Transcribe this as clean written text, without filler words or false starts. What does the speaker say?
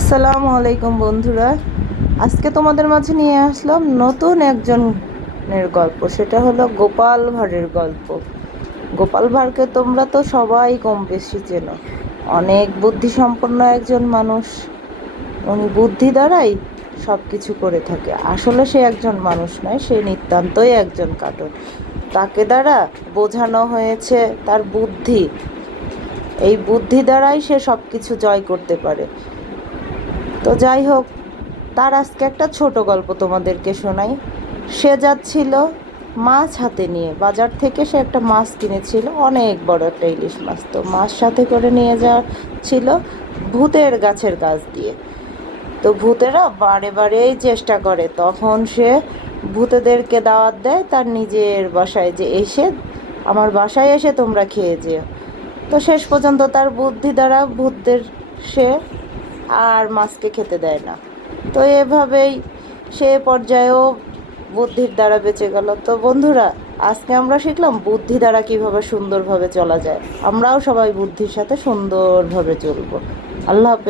আসসালামু আলাইকুম বন্ধুরা। আজকে তোমাদের মাঝে নিয়ে আসলাম নতুন একজনের গল্প। সেটা হলো গোপাল ভাঁড়ের গল্প। গোপাল ভাঁড়কে তোমরা তো সবাই কম বেশি চেনো। অনেক বুদ্ধিসম্পন্ন একজন মানুষ। উনি বুদ্ধি দ্বারাই সব কিছু করে থাকে। আসলে সে একজন মানুষ নয়, সে নিতান্তই একজন কার্টুন। তাকে দ্বারা বোঝানো হয়েছে তার বুদ্ধি। এই বুদ্ধি দ্বারাই সে সব কিছু জয় করতে পারে। তো যাই হোক, তার আজকে একটা ছোট গল্প তোমাদেরকে শোনাই। সে যাচ্ছিল মাছ হাতে নিয়ে, বাজার থেকে সে একটা মাছ কিনেছিল, অনেক বড় একটা ইলিশ মাছ। তো মাছ সাথে করে নিয়ে যাচ্ছিল ভূতের গাছের কাছ দিয়ে। তো ভূতেরা বারে বারেই চেষ্টা করে, তখন সে ভূতেদেরকে দাওয়াত দেয় তার নিজের বাসায়, যে এসে আমার বাসায় এসে তোমরা খেয়ে যেও। তো শেষ পর্যন্ত তার বুদ্ধি দ্বারা ভূতদের সে আর মাছকে খেতে দেয় না। তো এভাবেই সে পর্যায়েও বুদ্ধির দ্বারা বেঁচে গেল। তো বন্ধুরা, আজকে আমরা শিখলাম বুদ্ধি দ্বারা কিভাবে সুন্দরভাবে চলা যায়। আমরাও সবাই বুদ্ধির সাথে সুন্দরভাবে চলবো। আল্লাহ হাফেজ।